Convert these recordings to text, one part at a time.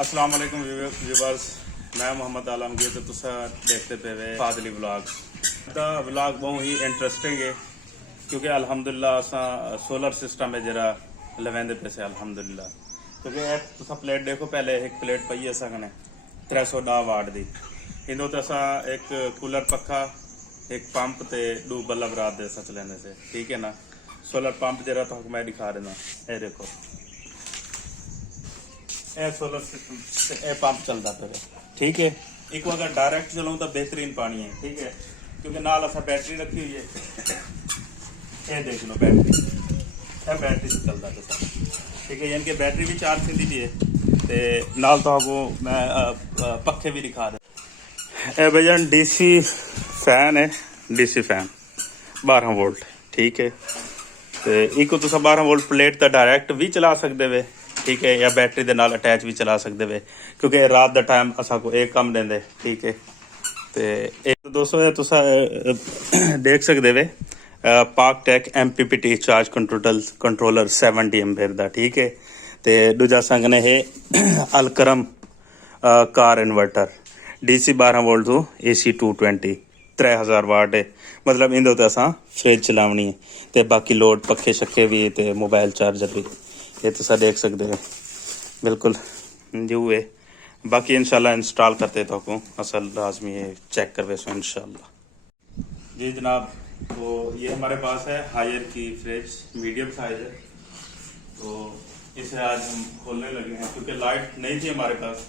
अस्सलाम वालेकुम व्यूवर्स, मैं मोहम्मद आलमगीर तो तुसा देखते पे वे फादली व्लॉग। दा व्लॉग बहुत ही इंटरेस्टिंग है क्योंकि अल्हम्दुलिल्लाह असा सोलर सिस्टम है जरा लवेंदे पे से अल्हम्दुलिल्लाह। क्योंकि एक तुसा प्लेट देखो, पहले एक प्लेट पई है असा कने 310 वाट दी, इंदो तो असा एक कूलर पखा एक पंप ते दो बल्ब रात दे सच लेने से, ठीक है ना। सोलर पंप जरा तो मैं दिखा देना, ये देखो ए सोलर सिस्टम से ए पंप चलता पे, ठीक है। एक अगर डायरेक्ट चलाऊँ तो बेहतरीन पानी है, ठीक है, क्योंकि नाल असा बैटरी रखी हुई है। ये देख लो बैटरी से चलता पे सर, ठीक है। यानी कि बैटरी भी चार्ज थी दी है ते नाल तो आपको मैं पखे भी दिखा दे। ए भैया डीसी फैन है, डीसी फैन 12 वोल्ट, ठीक है। तो एक तुसा 12 वोल्ट प्लेट तो डायरेक्ट भी चला सकते वे, ठीक है, या बैटरी दे नाल अटैच भी चला सकते वे, क्योंकि रात दा टाइम असा को एक कम देंदे, ठीक है। तो एक दोस्तों तुसा देख सकते वे Pak Tech MPPT charge controller 70 ampere दा, ठीक है। तो दूजा संगने है Alkaram car inverter DC 12 volt तो AC 220 3000 वाट है। मतलब इंदो तो असा फ्रिज चलावनी है, तो बाकी लोड पखे शक्के भी ते मोबाइल चार्जर भी, ये तो देख सकते हैं बिल्कुल न्यू है। बाकी इंशाल्लाह इंस्टॉल करते तो को असल लाजमी है चेक करवे सो इंशाल्लाह। जी जनाब, तो ये हमारे पास है हायर की फ्रिज, मीडियम साइज है। तो इसे आज हम खोलने लगे हैं क्योंकि लाइट नहीं थी हमारे पास,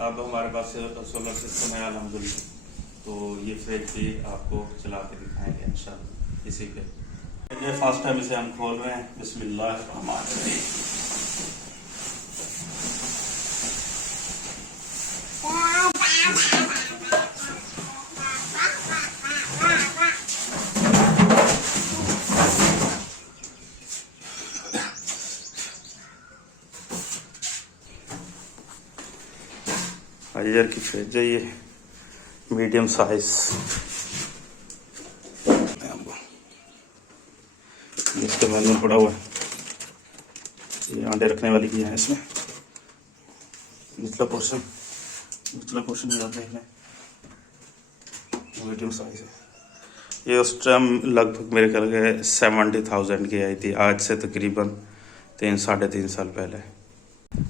अब हमारे पास सोलर सिस्टम है अल्हम्दुलिल्लाह। तो ये फ्रिज भी आपको चला के दिखाएंगे इंशाल्लाह इसी पे। ये फर्स्ट टाइम इसे हम खोल रहे हैं, बिस्मिल्लाहिर्रहमानिर्रहीम। हायर की फ्रिज है ये, मीडियम साइज। इसके मैनुअल पड़ा हुआ है, ये अंडे रखने वाली की है इसमें। निचला पोर्शन याद है, मीडियम साइज है ये। उस टाइम लगभग मेरे ख्याल के 70,000 की आई थी, आज से तकरीबन 3-3.5 साल पहले।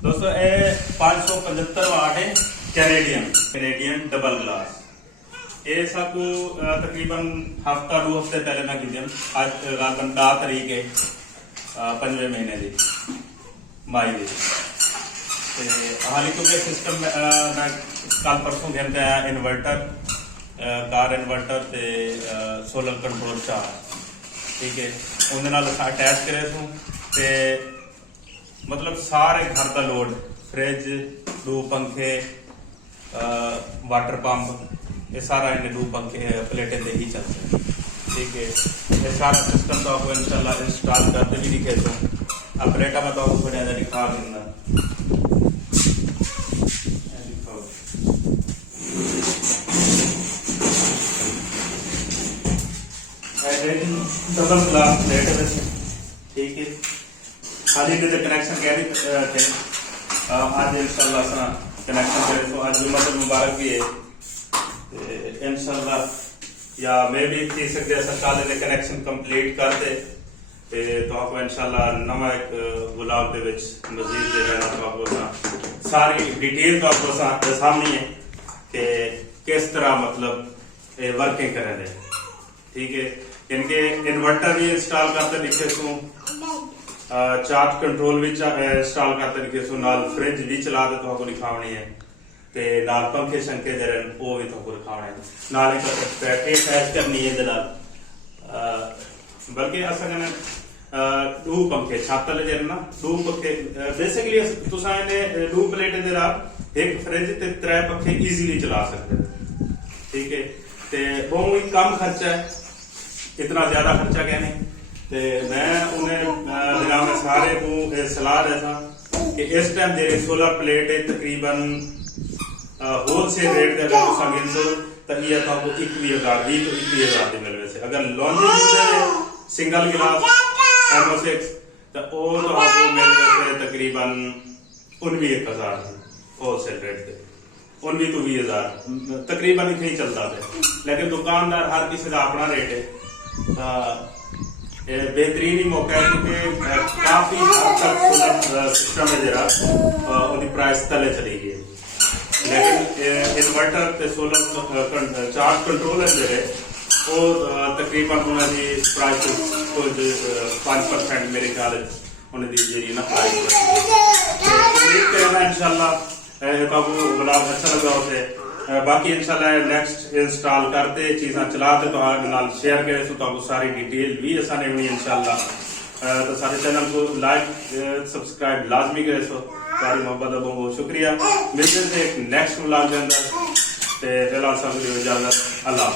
दोस्तों ये 575 वाट है, कैनेडियन डबल ग्लास। ये साकू तकरीबन हफ्ता 2 हफ्ते पहले ना की आज रात 10 तारीख है 5वें महीने की मई की। हाली क्योंकि सिस्टम मैं कल परसों कहते हैं इन्वर्टर कार इन्वर्टर ते सोलर कंट्रोल चाह, ठीक है, उन्हें अटैच करे सूँ ते मतलब सारे घर का लोड फ्रिज 2 पंखे वाटर पंप ये सारा इन्हें 2 पंखे प्लेटें दे ही चलते हैं, ठीक है। ये सारा सिस्टम तो आपको इंशाल्लाह इंस्टॉल करते भी दिखे तो अब प्लेटा में तो आपको थोड़ा ज़्यादा दिखा देना। डबल ग्लास प्लेट है वैसे, ठीक है। खाली कनेक्शन कह रही थे आज इंशाल्लाह सा कनेक्शन करे तो आज जुम्मतुल मुबारक भी है इंशाल्लाह, या मैं भी थी सकते ऐसा काले दे कनेक्शन कंप्लीट करते तो आपको इंशाल्लाह नवा एक व्लॉग दे विच मजीद दे रहना तो आपको सारी डिटेल तो आपको सामने है कि किस तरह मतलब वर्किंग करे दे, ठीक है। इनके इन्वर्टर भी इंस्टॉल करते दिखे सो, चार्ज कंट्रोल भी इंस्टॉल करते दिखे सो, नाल फ्रिज भी चला दे तो आपको दिखावनी है ते नाल पंखे शंके जरन वो भी तो दिखावने नाल एक बैटरी अटैच करनी है जनाब। बल्कि असा कने 2 पंखे छत ले जरन ना 2 पंखे बेसिकली तुसा इने 2 प्लेटें दे रात एक फ्रिज ते 3 पंखे इजीली चला सकते, ठीक है। ते बहुत ही कम खर्चा है, इतना ज्यादा खर्चा क्या नहीं। ते मैं उन्हें जनाब ने सारे को सलाह देता कि इस टाइम जेरी सोलर प्लेट है तकरीबन होलसेल रेट के अगर तुसा गिनदो तो ये तो आपको 21,000 20 तो 21,000 दी मिल वैसे। अगर लॉन्जी सिंगल गिलास M6 तो वो तो आपको मिल वैसे तकरीबन 19,000 होलसेल रेट पे 19 तो 20,000 तकरीबन इतने ही चलता है। लेकिन दुकानदार हर किसी का अपना रेट है। बेहतरीन ही मौका है क्योंकि काफी हद तक सोलर सिस्टम है जरा उनकी प्राइस तले चली गई है। लेकिन इन्वर्टर ते सोलर चार्ज कंट्रोलर जेह्ड़े ਉਹ ਤਕਰੀਬਨ ਉਹਨਾਂ ਦੀ ਪ੍ਰਾਈਸ ਕੁਝ 5% ਮੇਰੇ ਖਿਆਲ ਉਹਨਾਂ ਦੀ ਜਿਹੜੀ ਨਾ ਪ੍ਰਾਈਸ ਉਮੀਦ ਕਰਨਾ ਇਨਸ਼ਾਅੱਲਾ ਤੁਹਾਨੂੰ ਵਲੌਗ ਅੱਛਾ ਲੱਗਾ ਹੋਵੇ। ਬਾਕੀ ਇਨਸ਼ਾਅੱਲਾ ਨੈਕਸਟ ਇੰਸਟਾਲ ਕਰਦੇ ਚੀਜ਼ਾਂ ਚਲਾ ਤੇ ਤੁਹਾਡੇ ਨਾਲ ਸ਼ੇਅਰ ਕਰੇ ਸੋ ਤੁਹਾਨੂੰ ਸਾਰੀ ਡਿਟੇਲ ਵੀ ਅਸਾਂ ਨੇ ਵੀ ਇਨਸ਼ਾਅੱਲਾ तो सारे चैनल को लाइक सब्सक्राइब लाजमी करे सो सारी मोहब्बत का बहुत बहुत शुक्रिया। मिलते हैं एक नेक्स्ट व्लॉग के अंदर। फिलहाल सब इजाजत अल्लाह।